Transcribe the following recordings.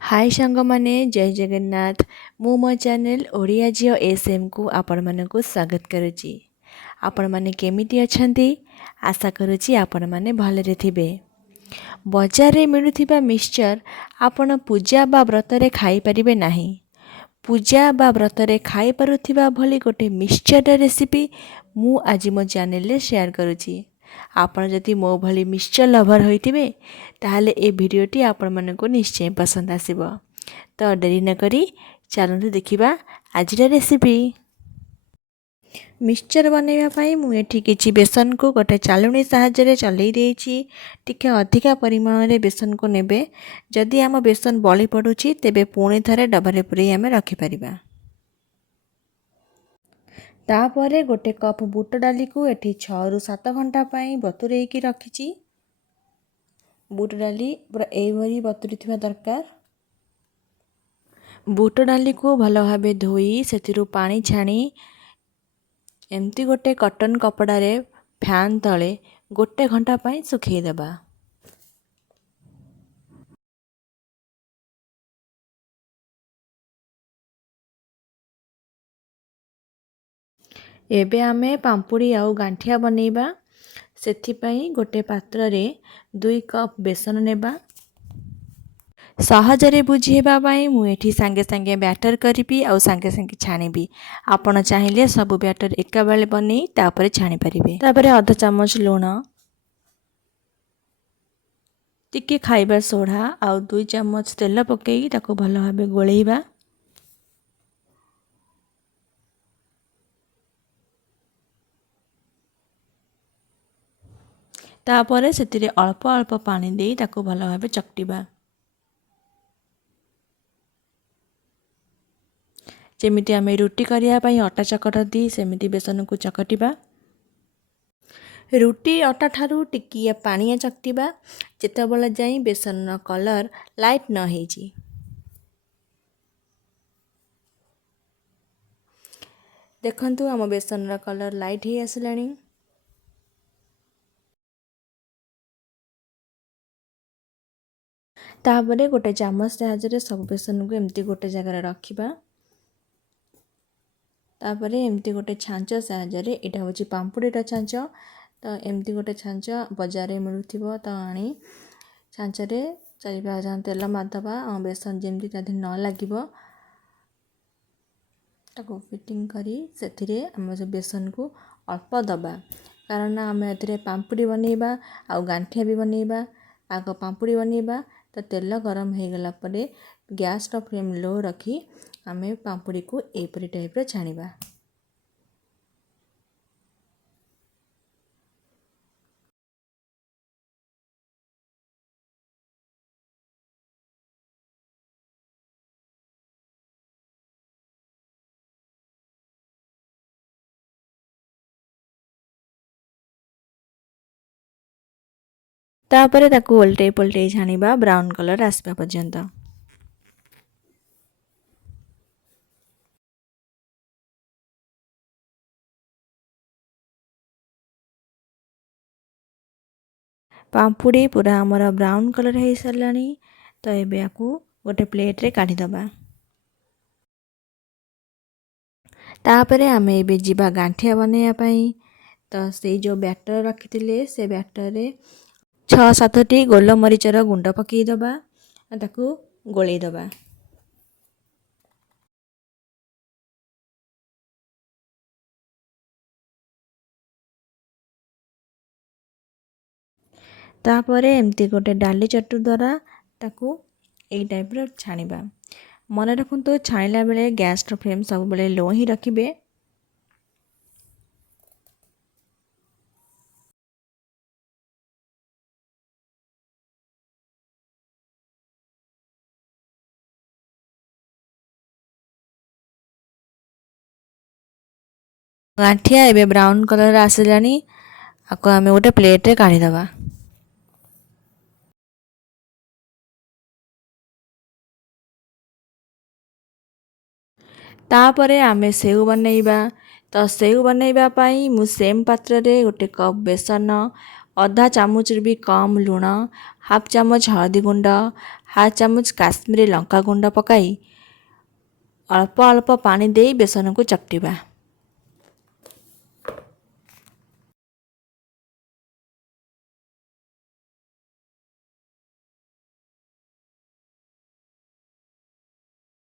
हाय सांग माने जय जगन्नाथ। मु मो चैनल ओडिया झियो एसएम को आपण मानकु स्वागत करुची। आपण माने केमिति अछंती? आशा करुची आपण माने भलरे थिबे। बजार रे मिलुथिबा मिक्सचर आपण पूजा बा व्रत रे खाई परिबे नाही। पूजा बा व्रत रे खाई परुथिबा भली गोटे मिक्सचर रेसिपी मु आज मो चैनल रे शेयर करुची। आपण जदि मो भली मिक्सचर लवर होइतिबे ताहले ए भिडियोटी आपण मानकु निश्चय पसंद आसीबो। तो डेरी न करी चलନ୍ତୁ देखिबा आजिर रेसिपी। मिक्सचर बनैबा पई मु एठी किछि बेसन को गोटे चालुणी सहाय्य रे चलै देछि। टिके अधिका परिमाण रे बेसन को नेबे। जदि हम बेसन बळी पडुछि तेबे पुणी थरे डबरे पुरै हम रखि परिबा। तापरे गोटे कप बुट डाली को एठी 6 रु 7 घंटा पई बतुरेई की रखिछि। बुट डाली पूरा एभरी बतुरी थिबा दरकार। बुट डाली को भल भाबे धोई सेतिरु पानी छाणी एमती गोटे कॉटन कपड़ा रे फैन तले गोटे घंटा पई सुखै देबा। एबे आमे पांपुड़ी आउ गांठिया बनेबा। सेथि पई गोटे पात्र रे 2 कप बेसन नेबा। सहजरे बुझेबा पाई मु एठी संगे संगे बैटर करिबी आउ संगे संगे छाणीबी। आपण चाहिले सब बैटर एका बेले बनै तापरे छाणी परिबे। तापरे आधा चम्मच लूण, टिके खाइबा सोडा आउ 2 चम्मच तेल पकेई ताको भलो भाबे गोळेइबा। तापरे सेतिरे अल्प अल्प पानी देई ताको भलो भाबे चकटिबा। जेमिति आमे रुटी करिया पई अटा चकटती सेमिति बेसन को चकटिबा। रुटी अटा ठारू टिकिया पानिया चकटिबा जेतेबेले जाई बेसन कलर लाइट न हेजी। देखंतु आम बेसन कलर लाइट ही आसलानी। तापरे गोटे चामच साहाय्य सब बेसन को एमती गोटे जगह रखिबा। तापरे एमती गोटे छांच साहाय्य एटा होची पांपुड़ीटा छांच। तो एमती गोटे छांच बाजार रे मिलुथिबो तो आनी छांच रे 4-5 तेल मारदबा। बेसन जेमती तादि न लागिबो ताको फिटिंग करी सेथिरे हम जो बेसन को अल्प दबा। कारण आम एथिरे पांपुड़ी बनैबा आउ गांठिया भी बनैबा। आग पांपुड़ी बनैबा तो तेल गरम हो गला परे गैस रो फ्लेम लो रखी आमे पांपुड़ी को एपरी टाइप रे छाणीबा। तापरे ताको उल्टे पुल्टे छाणीबा ब्राउन कलर आसबा पर्यंत। पांपुड़ी पूरा हमर ब्राउन कलर हो सारानी। तो एबे आकु गोटे प्लेट रे काढी दबा। तापरे आमे एबे जिबा गांठिया बनैया पई। तो से जो बैटर रखिथिले से बैटर रे 6-7 टी गोल मरीचर गुंड पकई दबा। ताकू गोळेई दबा। तापरे एमती गोटे डाली चटू द्वारा ताकू एई टाइप रो छाणीबा। मन रखंतु छाणीला बेले गैस रो फ्लेम सब बेले लो ही रखिबे। गांठिया एबे ब्राउन कलर आसिलानी। आको आमे गोटे प्लेट रे काढी दबा। तापरे आमे सेव बनैबा। तो सेव बनैबा पाई मु सेम पात्र रे गोटे कप बेसन अधा चामच भी कम लुण, हाफ चामच हळदी गुंड, हाफ चामच काश्मीरी लंका गुंड पकाई अल्प अल्प पानी दे बेसन को चकटिबा।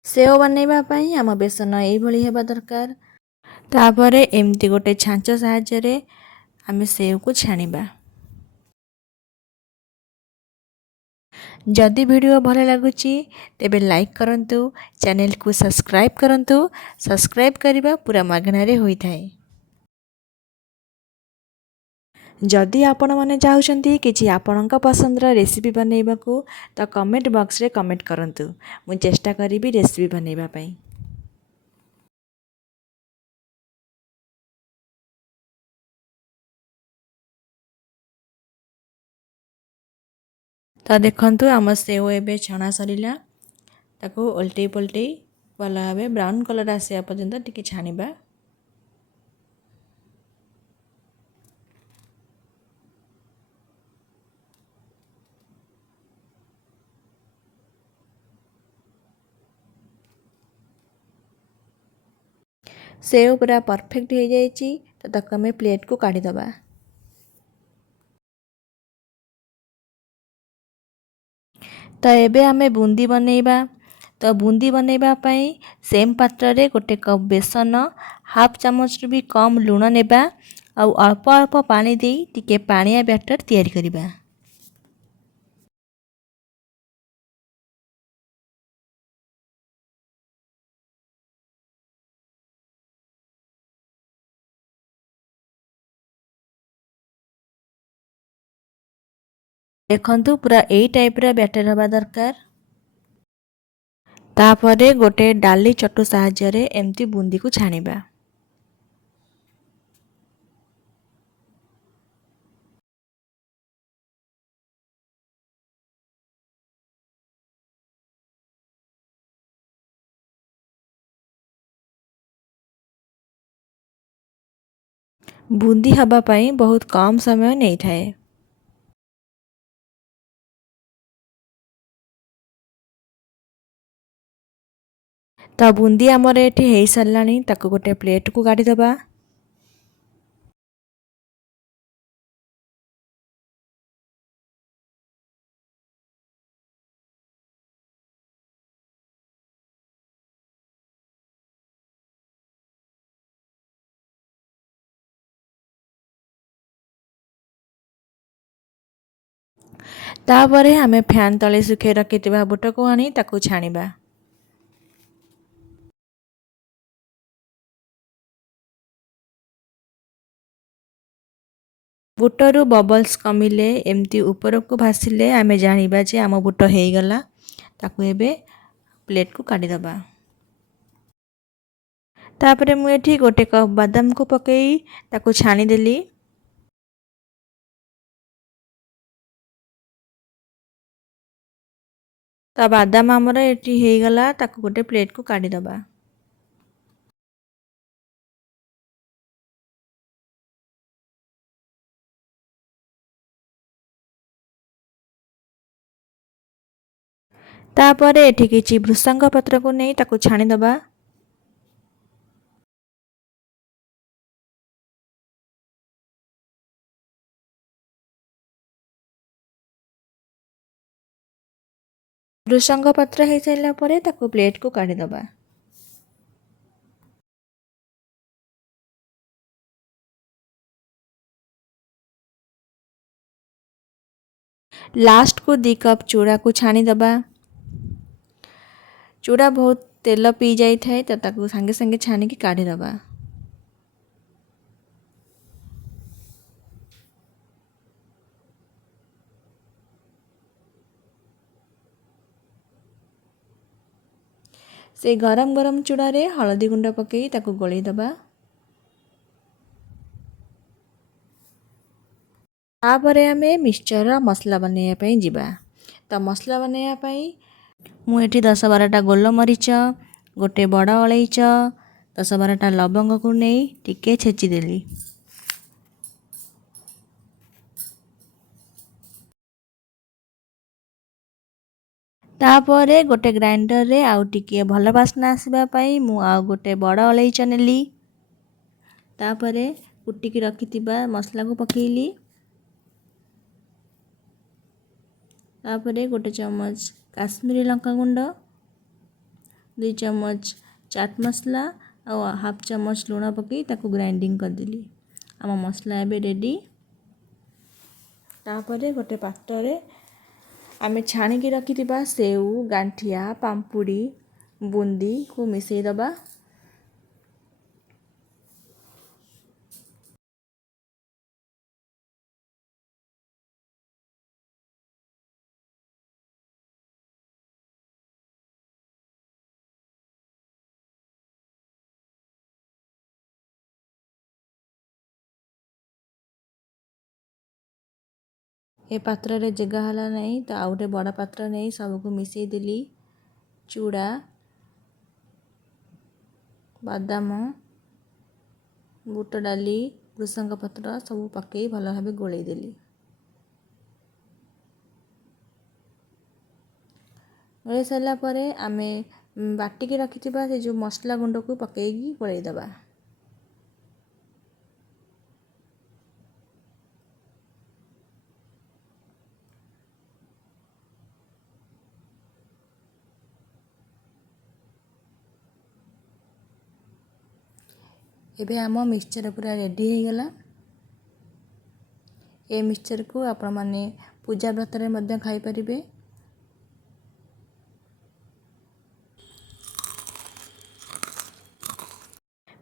सेव बनैबा पई आम बेसन एभली हेबा दरकार। तापरे एमती गोटे छांच साहाय्य आम सेव को छाणिबा। जदि वीडियो भल लगुच तेबे लाइक करंतु, चैनल को सब्सक्राइब करंतु। सब्सक्राइब करने पूरा मागणारे होइथाए। जदि आपण माने चाहुचंती किछि आपणक पसंदर रेसिपी बनैबा को तो कमेंट बॉक्स रे कमेंट करंतु। मु चेष्टा करिबी रेसिपी बनैबा पई। तो देखंतु आम सेव एबे छणा सरिला। ताको उल्टै पल्टै भल भाबे ब्राउन कलर आसिया पर्यंत टिके छाणिबा। सेव पूरा परफेक्ट हो जाइए तो ताको आम प्लेट को काढ़ी दबा। तो एबे आमे बूंदी बनैबा। तो बूंदी बनैबा पई सेम पात्र रे गोटे कप बेसन, हाफ चामच भी कम लुण नेबा और अल्प अल्प पानी दे टिके पानिया बैटर तैयारी करिबा। देखंतु पूरा एई टाइप रा बैटर हवा दरकार। तापरे गोटे डाली चटू साहाय्य रे एमती बूंदी को छाणिबा। बूंदी हवा पाई बहुत कम समय नहीं थाए। तो बूंदी आमर एठी हेई सरलानी ताको गोटे प्लेट को काढ़ी दबा। तापरे आमे फैन तले सुखे रखिथिबा बुट को आनी ताको छाणिबा। बुटरू बबल्स कमिले एमती ऊपर को भासिले आमे जानिबा जे आम बुट हेई गला। ताको एबे प्लेट को काढ़ी दबा। तापरे मु एठी गोटे कप बादाम को पकई ताको छाणी देली। ता बादाम आमर एठी हेई गला ताको गोटे प्लेट को काढ़ी दबा। तापरे एठी किछि भृसंग पत्र को नहीं ताको छाणी दबा। भृसंग पत्र हेई साइला परे ताको प्लेट को काढ़ी दबा। लास्ट को 2 कप चूड़ा को छाणी दबा। चूड़ा बहुत तेल पी जाई थाए तो ताको संगे संगे छानी की काढ़ी दबा। से गरम गरम चूड़ा रे हळदी गुंड पकई ताको गोळई दबा। तापरे आमे मिक्सचर मसला बनैया पई जिबा। तो मसला बनैया पई मु एठी 10-12टा गोलमरीच, गोटे बड़ अलैच, 10-12टा लवंग को नहीं टिके छेची देली। तापरे गोटे ग्राइंडर रे आउ टिके भल बास्ना आसबा पई मु आउ गोटे बड़ अलैच नेली। तापरे कुटिकी रखिथिबा मसला को पकेइली। तापरे गोटे चमच काश्मीरी लंका गुंड, 2 चमच चाट मसला और हाफ चमच लूण पकई ताको ग्राइंडिंग करदेली। आम मसला एबे रेडी। तापरे गोटे पात्र रे आमे छाणिकी रखिथिबा सेऊ, गांठिया, पाम्पुड़ी, बुंदी को मिसई दबा। ए पात्र रे जगह हला नहीं तो आउ गोटे बड़ा पात्र नहीं सबको मिसई देली। चूड़ा, बादाम, बुट डाली, भृसंग पत्र सब पकई भल भाबे गोळेई देली। गोळेई सारा परे आमे बाटिकी रखिथिबा से जो मसला गुंड को पकईकी गोळेई दबा। एबे आम मिक्सचर पूरा रेडी हो गला। ए मिक्सचर को आपण माने पूजा व्रत रे मध्य खाई परिबे।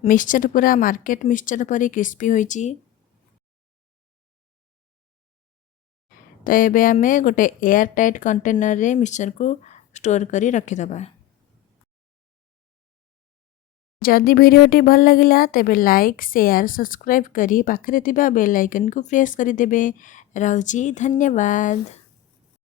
मिक्सचर पूरा मार्केट मिक्सचर परी क्रिस्पी होईची। तो एबे आमे गोटे एयर टाइट कंटेनर रे मिक्सचर को स्टोर करी रखी दबा। जदि भिडियोटी भल लगिला तेबे लाइक, शेयर, सब्सक्राइब करी पाखरे थिबा बेल आइकन को प्रेस करी देबे। रहउची धन्यवाद।